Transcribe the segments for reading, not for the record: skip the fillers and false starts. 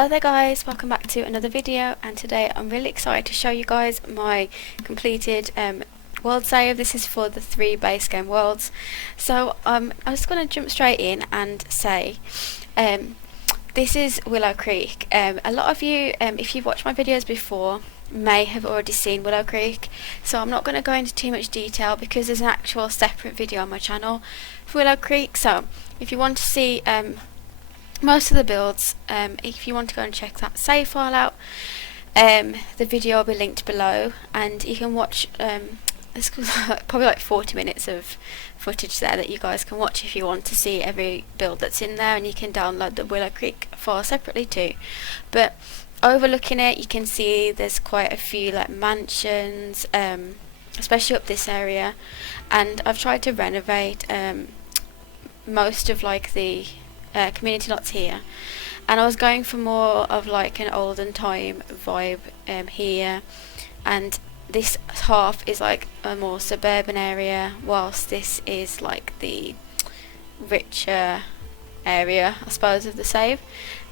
Hello there guys, welcome back to another video, and today I'm really excited to show you guys my completed world save. This is for the 3 base game worlds. So I'm just going to jump straight in and say this is Willow Creek. A lot of you, if you've watched my videos before, may have already seen Willow Creek, so I'm not going to go into too much detail because there's an actual separate video on my channel for Willow Creek. So if you want to see most of the builds, if you want to go and check that save file out, the video will be linked below, and you can watch there's probably like 40 minutes of footage there that you guys can watch if you want to see every build that's in there, and you can download the Willow Creek file separately too. But overlooking it, you can see there's quite a few like mansions, especially up this area, and I've tried to renovate most of like the community lots here, and I was going for more of like an olden time vibe here, and this half is like a more suburban area, whilst this is like the richer area, I suppose, of the save.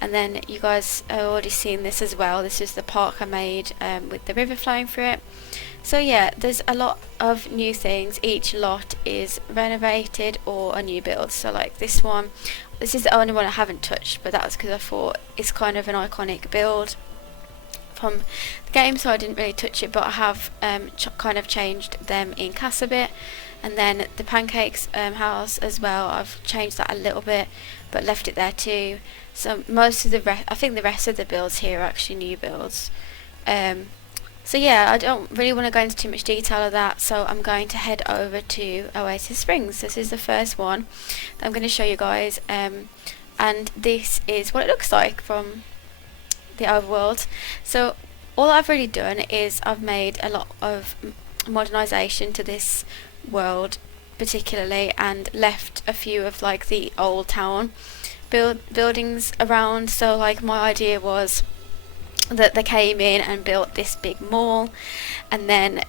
And then you guys have already seen this as well. This is the park I made with the river flowing through it. So yeah, there's a lot of new things. Each lot is renovated or a new build. So like this one, this is the only one I haven't touched, but that's because I thought it's kind of an iconic build from the game, so I didn't really touch it, but I have kind of changed them in CAS a bit. And then the pancakes house as well, I've changed that a little bit but left it there too. So most of the I think the rest of the builds here are actually new builds. So yeah, I don't really want to go into too much detail of that, so I'm going to head over to Oasis Springs. This is the first one that I'm going to show you guys, and this is what it looks like from the overworld. So all I've really done is I've made a lot of modernisation to this world particularly, and left a few of like the old town buildings around. So like my idea was that they came in and built this big mall, and then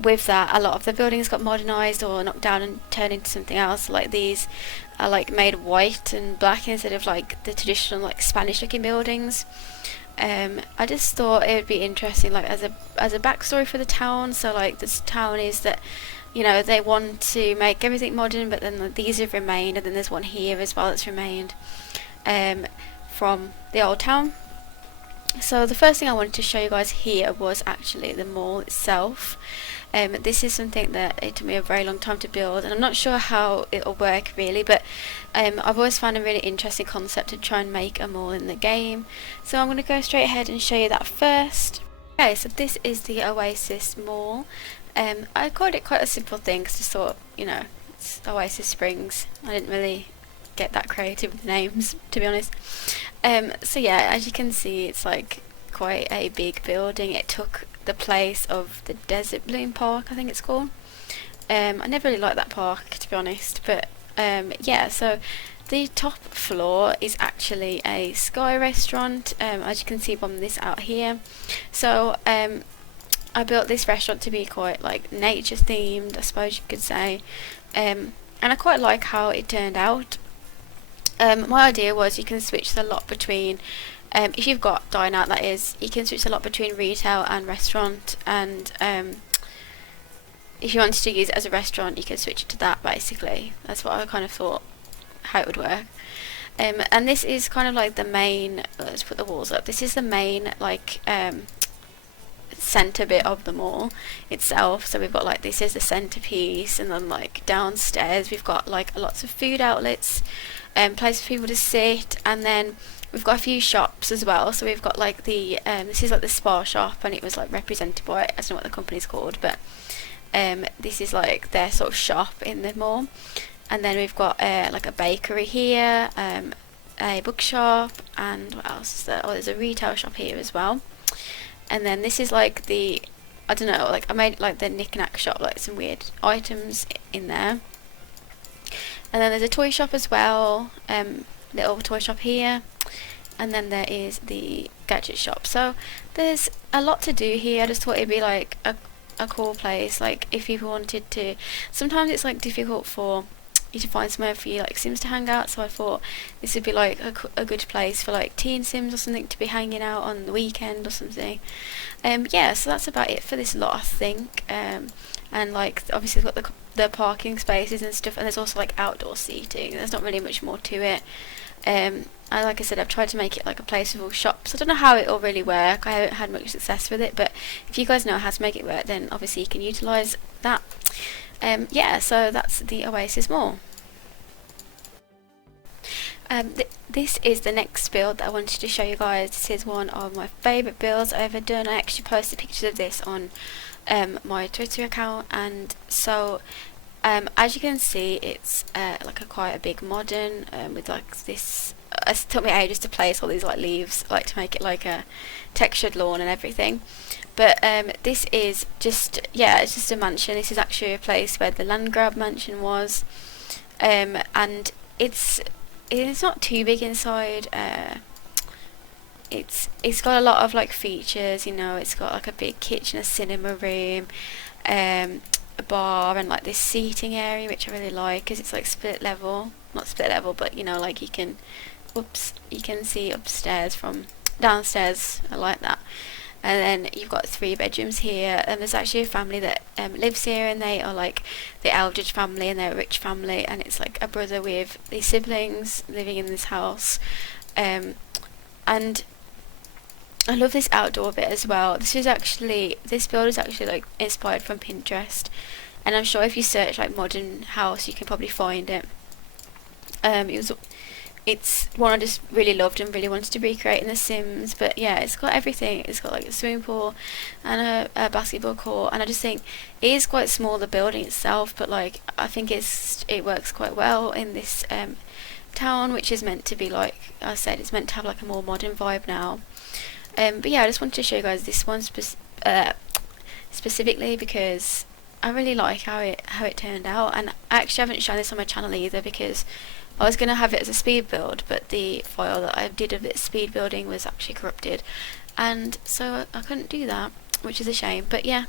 with that a lot of the buildings got modernised or knocked down and turned into something else. Like these are like made white and black instead of like the traditional like Spanish looking buildings. I just thought it would be interesting like as a backstory for the town. So like this town is that, you know, they want to make everything modern, but then these have remained, and then there's one here as well that's remained from the old town. So the first thing I wanted to show you guys here was actually the mall itself. This is something that it took me a very long time to build, and I'm not sure how it'll work really, but I've always found a really interesting concept to try and make a mall in the game. So I'm going to go straight ahead and show you that first. Okay, so this is the Oasis Mall. I called it quite a simple thing because I thought, you know, it's Oasis Springs. I didn't really get that creative with names, to be honest. So yeah, as you can see, it's like quite a big building. It took the place of the Desert Bloom Park, I think it's called. I never really liked that park, to be honest, but yeah, so the top floor is actually a sky restaurant, as you can see from this out here. So I built this restaurant to be quite like nature themed, I suppose you could say, and I quite like how it turned out. My idea was you can switch the lot between, if you've got dine out, that is, you can switch the lot between retail and restaurant, and if you wanted to use it as a restaurant you can switch it to that basically. That's what I kind of thought how it would work. And this is kind of like the main, let's put the walls up, this is the main like centre bit of the mall itself. So we've got like, this is the centerpiece, and then like downstairs we've got like lots of food outlets, place for people to sit, and then we've got a few shops as well. So we've got like the this is like the spa shop, and it was like represented by, I don't know what the company's called, but this is like their sort of shop in the mall. And then we've got like a bakery here, a bookshop, and what else is there? Oh, there's a retail shop here as well. And then this is like the, I don't know, like I made like the knick-knack shop, like some weird items in there. And then there's a toy shop as well, little toy shop here. And then there is the gadget shop. So there's a lot to do here. I just thought it'd be like a cool place, like if people wanted to. Sometimes it's like difficult for you to find somewhere for you like Sims to hang out. So I thought this would be like a good place for like teen Sims or something to be hanging out on the weekend or something. Yeah, so that's about it for this lot, I think. And like obviously we've got the parking spaces and stuff, and there's also like outdoor seating. There's not really much more to it. Like I said, I've tried to make it like a place with all shops. I don't know how it will really work. I haven't had much success with it, but if you guys know how to make it work, then obviously you can utilise that. Yeah, so that's the Oasis Mall. This is the next build that I wanted to show you guys. This is one of my favourite builds I've ever done. I actually posted pictures of this on my Twitter account, and so as you can see, it's like quite a big modern with like this. It took me ages to place all these like leaves, like to make it like a textured lawn and everything. But this is just, yeah, it's just a mansion. This is actually a place where the Landgrab mansion was, and it's not too big inside. It's got a lot of like features, you know. It's got like a big kitchen, a cinema room, a bar, and like this seating area, which I really like because it's like split level, not split level, but you know, like you can see upstairs from downstairs. I like that. And then you've got 3 bedrooms here, and there's actually a family that lives here, and they are like the Eldridge family, and they're a rich family, and it's like a brother with these siblings living in this house. And I love this outdoor bit as well. This build is actually like inspired from Pinterest, and I'm sure if you search like modern house, you can probably find it. It's one I just really loved and really wanted to recreate in The Sims. But yeah, it's got everything. It's got like a swimming pool and a basketball court, and I just think it is quite small, the building itself, but like I think it works quite well in this town, which is meant to be, like I said, it's meant to have like a more modern vibe now. But yeah, I just wanted to show you guys this one specifically because I really like how it turned out. And I actually haven't shown this on my channel either because I was going to have it as a speed build, but the file that I did of it speed building was actually corrupted, and so I couldn't do that, which is a shame. But yeah.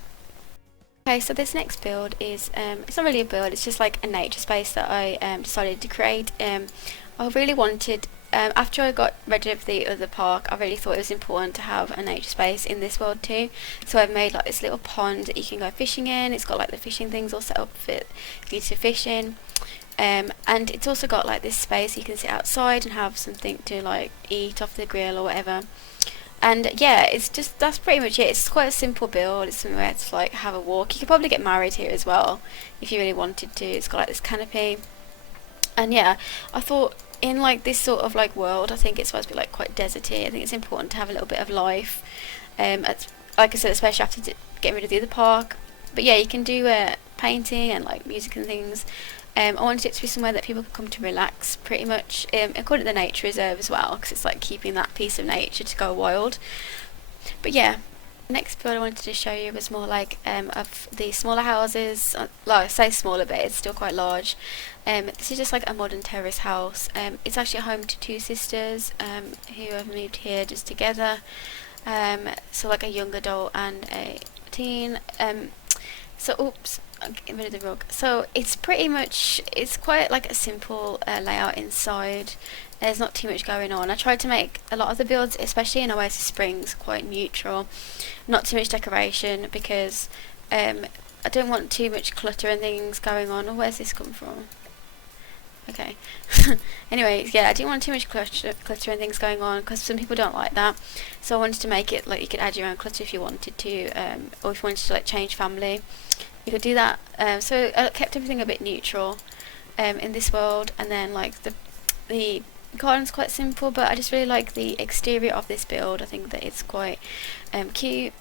Okay, so this next build is it's not really a build, it's just like a nature space that I decided to create. I really wanted, after I got rid of the other park, I really thought it was important to have a nature space in this world too. So I've made like this little pond that you can go fishing in. It's got like the fishing things all set up for you to fish in. And it's also got like this space you can sit outside and have something to like eat off the grill or whatever. And yeah, that's pretty much it. It's quite a simple build. It's somewhere to like have a walk. You could probably get married here as well if you really wanted to. It's got like this canopy. And yeah, I thought in like this sort of like world, I think it's supposed to be like quite deserty. I think it's important to have a little bit of life. Like I said, especially after getting rid of the other park. But yeah, you can do painting and like music and things. I wanted it to be somewhere that people could come to relax, pretty much. I called it the nature reserve as well, because it's like keeping that piece of nature to go wild. But yeah, next build I wanted to show you was more like of the smaller houses. Like I say smaller, but it's still quite large. This is just like a modern terrace house. It's actually a home to 2 sisters who have moved here just together. So like a young adult and a teen. So oops, I'm getting rid of the rug. So it's quite like a simple layout inside. There's not too much going on. I tried to make a lot of the builds, especially in Oasis Springs, quite neutral, not too much decoration, because I don't want too much clutter and things going on. Oh, where's this come from? Okay. Anyway, yeah, I didn't want too much clutter and things going on, because some people don't like that. So I wanted to make it like you could add your own clutter if you wanted to, or if you wanted to like change family, you could do that. So I kept everything a bit neutral in this world. And then like the garden's quite simple, but I just really like the exterior of this build. I think that it's quite cute.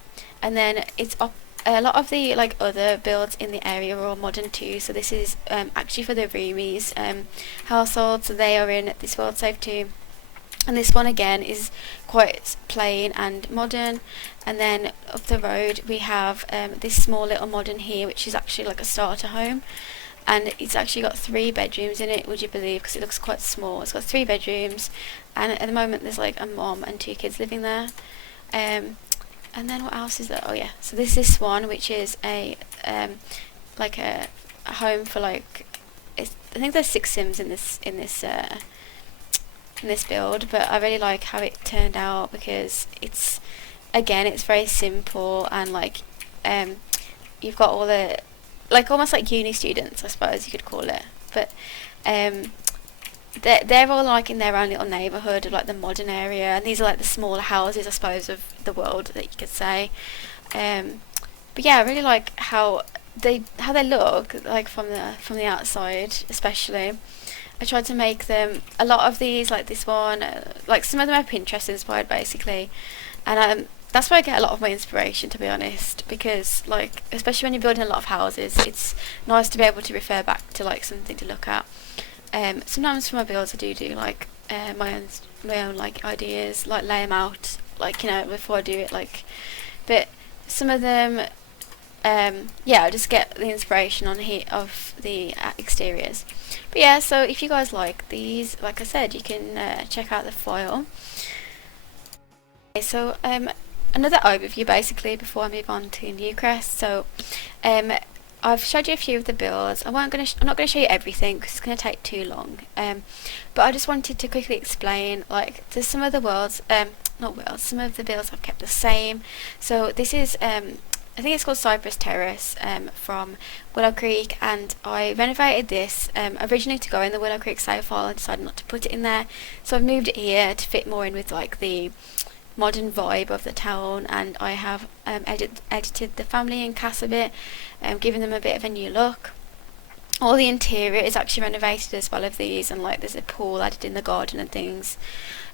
And then it's a lot of the like other builds in the area are all modern too. So this is actually for the Roomies household, so they are in this world safe too. And this one again is quite plain and modern. And then up the road we have this small little modern here, which is actually like a starter home, and it's actually got 3 bedrooms in it, would you believe, because it looks quite small. It's got 3 bedrooms, and at the moment there's like a mom and 2 kids living there. And then what else is there? Oh yeah, so this one, which is a like a home for like I think there's 6 sims in this build, but I really like how it turned out because it's very simple, and like you've got all the, like, almost like uni students, I suppose you could call it, but they're all like in their own little neighbourhood of like the modern area, and these are like the smaller houses, I suppose, of the world that you could say. But yeah, I really like how they look like from the outside, especially. I tried to make them, a lot of these, like this one, like some of them are Pinterest inspired basically, and that's where I get a lot of my inspiration, to be honest, because like, especially when you're building a lot of houses, it's nice to be able to refer back to like something to look at. Sometimes for my builds I do like my own like ideas, like lay them out, like, you know, before I do it, like, but some of them yeah, I just get the inspiration on here of the exteriors. But yeah, so if you guys like these, like I said, you can check out the file. Okay, so another overview basically before I move on to Newcrest. So I've showed you a few of the builds. I'm not going to show you everything because it's going to take too long. But I just wanted to quickly explain, like, there's some of the worlds, some of the builds I've kept the same. So this is I think it's called Cypress Terrace from Willow Creek, and I renovated this originally to go in the Willow Creek save file. I decided not to put it in there, so I've moved it here to fit more in with like the modern vibe of the town, and I have edited the family and cast a bit, giving them a bit of a new look. All the interior is actually renovated as well of these, and like there's a pool added in the garden and things.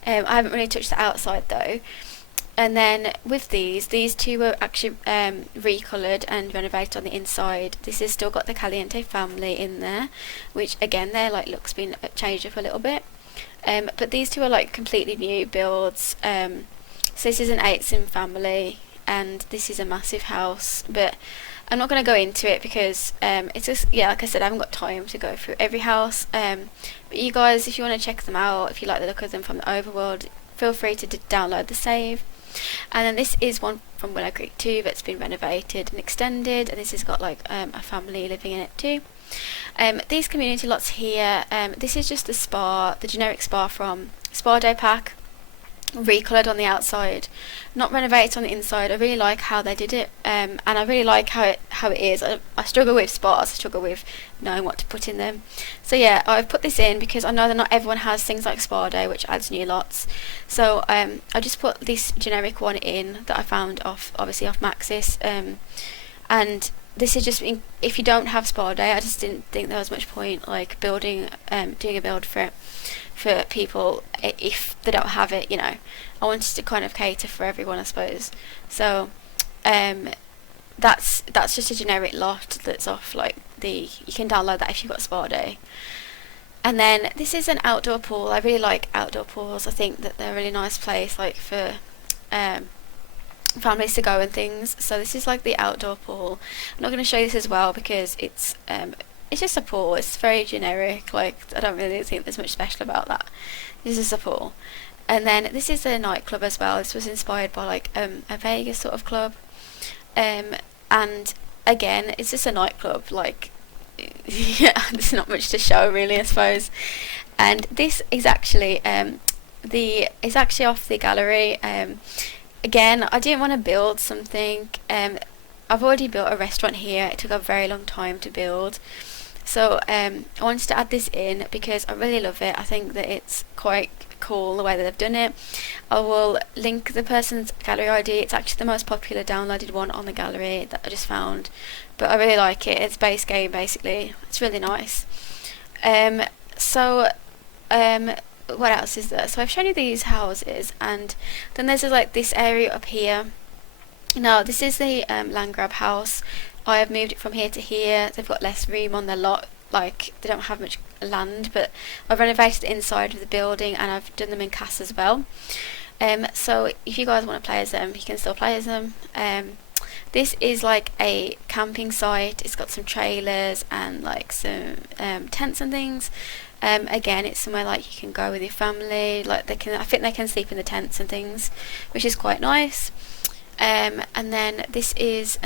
I haven't really touched the outside though. And then with these two were actually recoloured and renovated on the inside. This has still got the Caliente family in there, which again their like look's been changed up a little bit. But these two are like completely new builds. So this is an 8-sim family, and this is a massive house. But I'm not going to go into it because it's just, yeah, like I said, I haven't got time to go through every house. But you guys, if you want to check them out, if you like the look of them from the overworld, feel free to download the save. And then this is one from Willow Creek 2 that's been renovated and extended, and this has got like a family living in it too. These community lots here, this is just the spa, the generic spa from Spa Day Pack, recoloured on the outside, not renovated on the inside. I really like how they did it, and I really like how it is. I struggle with spas, I struggle with knowing what to put in them. So yeah, I've put this in because I know that not everyone has things like Spa Day, which adds new lots. So I just put this generic one in that I found obviously off Maxis, and this is just if you don't have Spa Day, I just didn't think there was much point like doing a build for it for people if they don't have it, you know. I wanted to kind of cater for everyone, I suppose. So that's just a generic lot that's off like you can download that if you've got Spa Day. And then this is an outdoor pool. I really like outdoor pools. I think that they're a really nice place like for families to go and things. So this is like the outdoor pool. I'm not going to show you this as well because it's just a pool. It's very generic. Like, I don't really think there's much special about that. This is a pool. And then this is a nightclub as well. This was inspired by like a Vegas sort of club. And again, it's just a nightclub. Like, yeah, there's not much to show really, I suppose. And this is actually it's actually off the gallery. Again, I didn't want to build something. I've already built a restaurant here. It took a very long time to build. So I wanted to add this in because I really love it. I think that it's quite cool the way that they've done it. I will link the person's gallery ID. It's actually the most popular downloaded one on the gallery that I just found. But I really like it. It's base game basically. It's really nice. What else is there? So I've shown you these houses, and then there's like this area up here. Now this is the land grab house. I have moved it from here to here. They've got less room on their lot, like they don't have much land, but I've renovated the inside of the building and I've done them in cast as well. So if you guys want to play as them, you can still play as them. This is like a camping site. It's got some trailers and like some tents and things. Again, it's somewhere like you can go with your family. Like I think they can sleep in the tents and things, which is quite nice. And then this is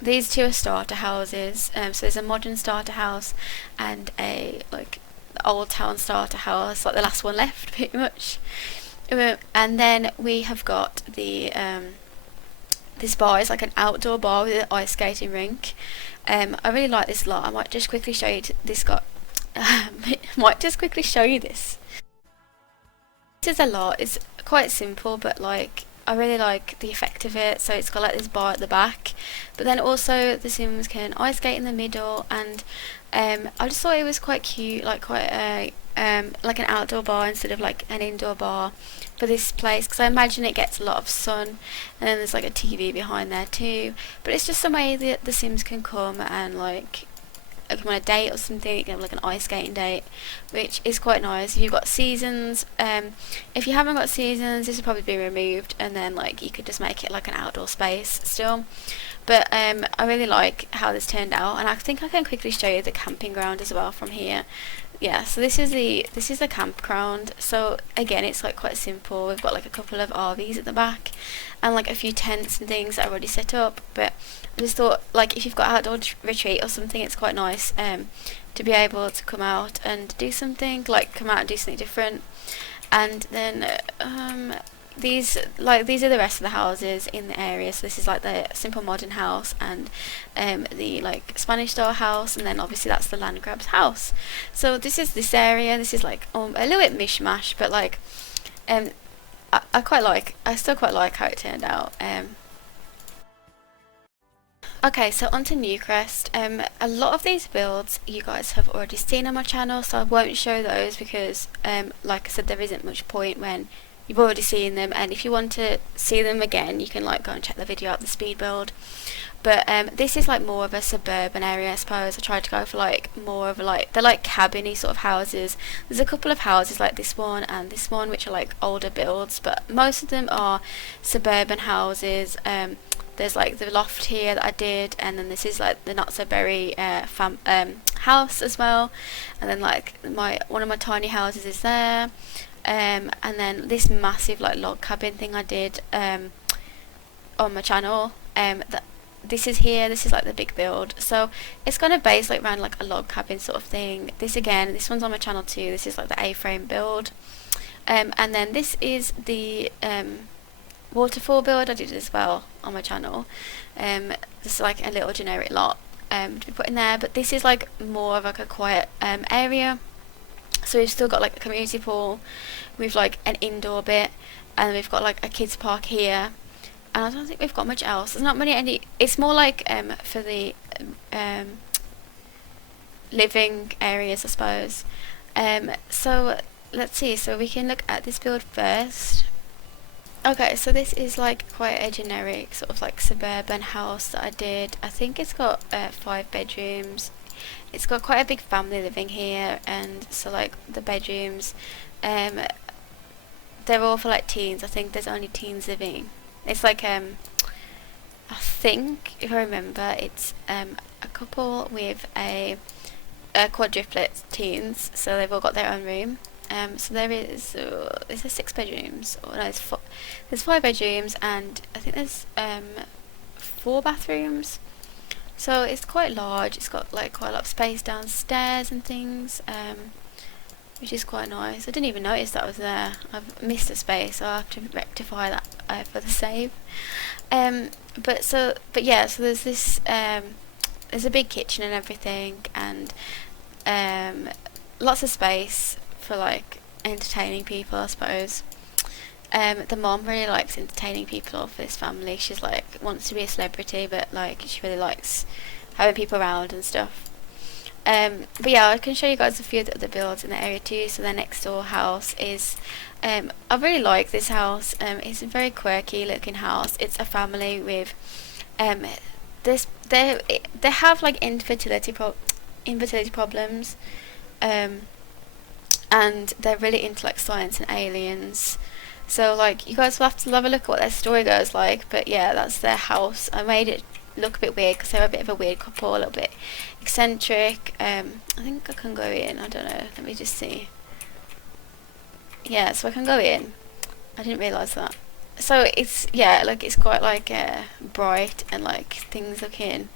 these two are starter houses. So there's a modern starter house and a like old town starter house, like the last one left, pretty much. And then we have got the this bar is like an outdoor bar with an ice skating rink. I really like this a lot. I might just quickly show you this got. Might just quickly show you this. This is a lot. It's quite simple, but like I really like the effect of it. So it's got like this bar at the back, but then also the Sims can ice skate in the middle, and I just thought it was quite cute, like quite a like an outdoor bar instead of like an indoor bar for this place, because I imagine it gets a lot of sun, and then there's like a TV behind there too. But it's just some way that the Sims can come and like come on a date or something. You can have like an ice skating date, which is quite nice. If you've got seasons, if you haven't got seasons, this will probably be removed, and then like you could just make it like an outdoor space still. But I really like how this turned out, and I think I can quickly show you the camping ground as well from here. Yeah, so this is the campground. So again, it's like quite simple. We've got like a couple of RVs at the back and like a few tents and things that are already set up. But I just thought, like, if you've got outdoor retreat or something, it's quite nice to be able to come out and do something, like come out and do something different. And then these are the rest of the houses in the area. So this is like the simple modern house, and the like Spanish style house, and then obviously that's the land grabs house. So this is this area. This is like a little bit mishmash, but like I still quite like how it turned out. Okay, so onto Newcrest. A lot of these builds you guys have already seen on my channel, so I won't show those because like I said, there isn't much point when you've already seen them, and if you want to see them again, you can like go and check the video out, the speed build. But this is like more of a suburban area, I suppose. I tried to go for like more of a, like, they're like cabin-y sort of houses. There's a couple of houses like this one and this one which are like older builds, but most of them are suburban houses. There's like the loft here that I did, and then this is like the Not So Berry house as well, and then like one of my tiny houses is there. And then this massive like log cabin thing I did on my channel. This is here. This is like the big build. So it's kind of based like around like a log cabin sort of thing. This one's on my channel too. This is like the A-frame build. And then this is the waterfall build I did as well on my channel. This is like a little generic lot to be put in there, but this is like more of like a quiet area. So we've still got like a community pool, we've like an indoor bit, and we've got like a kids park here, and I don't think we've got much else. There's not many. It's more like for the living areas, I suppose. So let's see. So we can look at this build first. Okay, so this is like quite a generic sort of like suburban house that I did. I think it's got 5 bedrooms. It's got quite a big family living here, and so like the bedrooms, they're all for like teens. I think there's only teens living. It's like I think, if I remember, it's a couple with a quadruplet teens, so they've all got their own room. So is there 6 bedrooms? Or no, there's 5 bedrooms, and I think there's 4 bathrooms. So it's quite large. It's got like quite a lot of space downstairs and things, which is quite nice. I didn't even notice that was there. I've missed a space, so I'll have to rectify that for the save. But yeah, so there's this there's a big kitchen and everything, and lots of space for like entertaining people, I suppose. The mom really likes entertaining people for this family. She's like wants to be a celebrity, but like she really likes having people around and stuff. But yeah, I can show you guys a few of the other builds in the area too. So their next door house is I really like this house. It's a very quirky looking house. It's a family with they have like infertility problems, and they're really into like science and aliens. So like you guys will have to have a look at what their story goes like. But yeah, that's their house. I made it look a bit weird because they're a bit of a weird couple, a little bit eccentric. I think I can go in. I don't know. Let me just see. Yeah, so I can go in. I didn't realise that. so it's, yeah, like it's quite like bright, and like things looking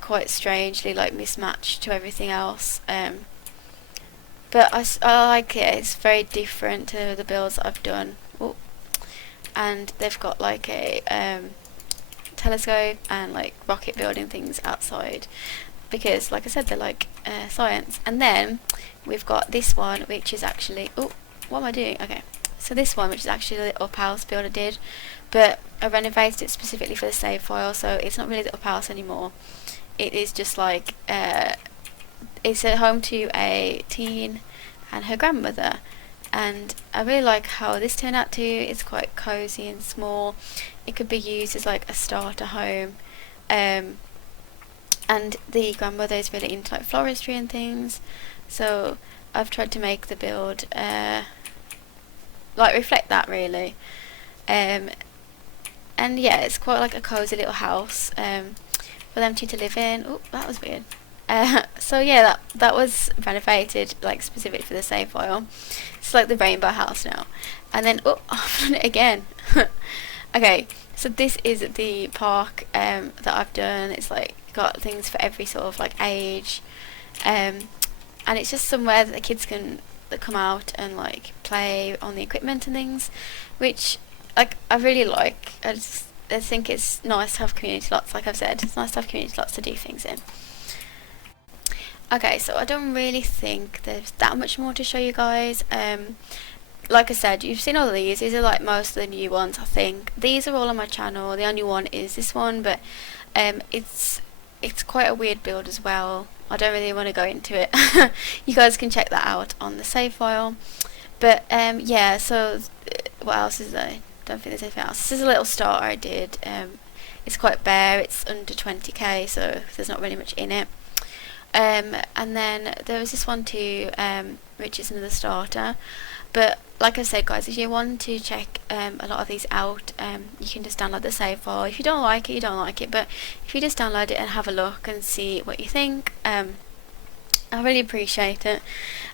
quite strangely like mismatched to everything else. But I like it. It's very different to the builds that I've done. Ooh. And they've got like a telescope and like rocket building things outside, because like I said, they're like science. And then we've got this one, which is actually, oh, what am I doing? Okay, so this one, which is actually the up house build I did, but I renovated it specifically for the save file, so it's not really the up house anymore. It is just like it's a home to a teen and her grandmother, and I really like how this turned out too. It's quite cozy and small. It could be used as like a starter home, and the grandmother is really into like floristry and things, so I've tried to make the build like reflect that really. And yeah, it's quite like a cozy little house for them two to live in. Oh, that was weird. So yeah, that was renovated like specifically for the save file. It's like the rainbow house now. And then, oh, I've done it again. Okay, so this is the park that I've done. It's like got things for every sort of like age, and it's just somewhere that the kids can come out and like play on the equipment and things, which like I really like. I think it's nice to have community lots. Like I've said, it's nice to have community lots to do things in. Okay, so I don't really think there's that much more to show you guys. Like I said, you've seen all of these. These are like most of the new ones, I think. These are all on my channel. The only one is this one, but it's quite a weird build as well. I don't really want to go into it. You guys can check that out on the save file. But yeah, so what else is there? Don't think there's anything else. This is a little starter I did. It's quite bare. It's under 20k, so there's not really much in it. And then there was this one too, which is another starter. But like I said, guys, if you want to check a lot of these out, you can just download the save file. If you don't like it, you don't like it. But if you just download it and have a look and see what you think, I really appreciate it.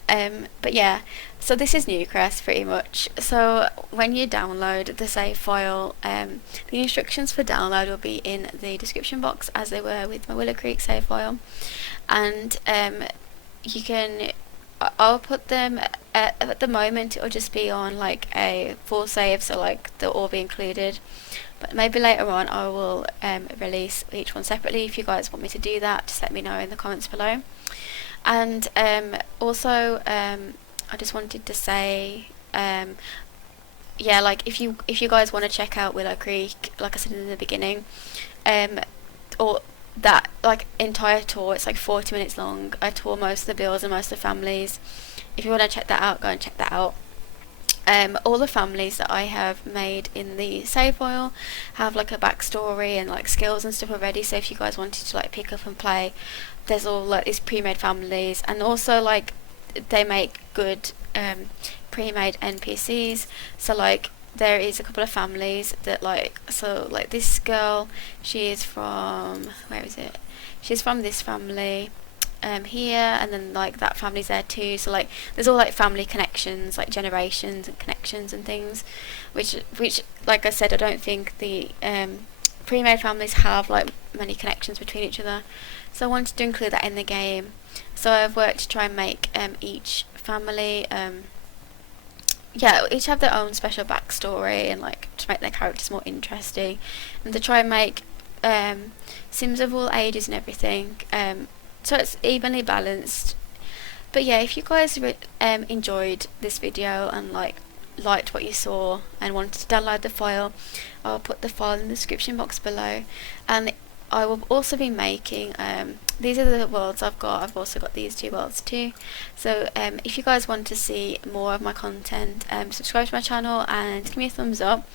But yeah, so this is Newcrest pretty much. So when you download the save file, the instructions for download will be in the description box, as they were with my Willow Creek save file. And you can, I'll put them at the moment, it'll just be on like a full save, so like they'll all be included. But maybe later on I will release each one separately. If you guys want me to do that, just let me know in the comments below. And also I just wanted to say, yeah, like if you guys want to check out Willow Creek, like I said in the beginning, or that like entire tour, it's like 40 minutes long. I tour most of the builds and most of the families. If you want to check that out, go and check that out. All the families that I have made in the save file have like a backstory and like skills and stuff already, so if you guys wanted to like pick up and play, there's all like these pre-made families, and also like they make good pre-made NPCs. So like there is a couple of families that like, so like this girl, she is from, where is it, she's from this family here, and then like that family's there too, so like there's all like family connections, like generations and connections and things, which like I said, I don't think the pre-made families have like many connections between each other, so I wanted to include that in the game. So I've worked to try and make each family yeah, each have their own special backstory, and like to make their characters more interesting, and to try and make Sims of all ages and everything, so it's evenly balanced. But yeah, if you guys enjoyed this video and like liked what you saw and wanted to download the file, I'll put the file in the description box below. And I will also be making these are the worlds I've got. I've also got these two worlds too. So if you guys want to see more of my content, subscribe to my channel and give me a thumbs up.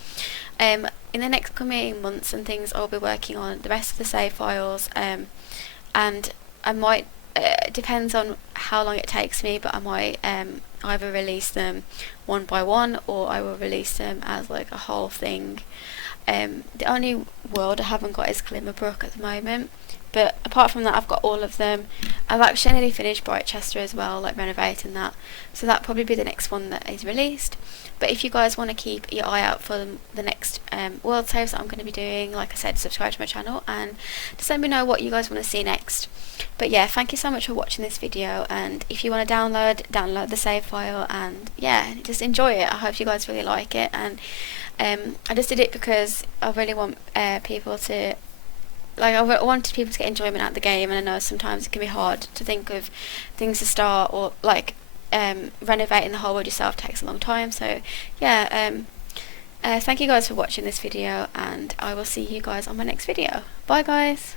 In the next coming months and things, I'll be working on the rest of the save files, and I might, depends on how long it takes me, but I might either release them one by one, or I will release them as like a whole thing. The only world I haven't got is Glimmerbrook at the moment, But apart from that, I've got all of them. I've actually nearly finished Brightchester as well, like renovating that, so that'll probably be the next one that is released. But if you guys want to keep your eye out for the next world saves that I'm going to be doing, like I said, subscribe to my channel and just let me know what you guys want to see next. But yeah, thank you so much for watching this video, and if you want to download the save file, and yeah, just enjoy it. I hope you guys really like it, and I just did it because I really want people to, like, I wanted people to get enjoyment out of the game, and I know sometimes it can be hard to think of things to start, or like renovating the whole world yourself takes a long time. So yeah, thank you guys for watching this video, and I will see you guys on my next video. Bye guys.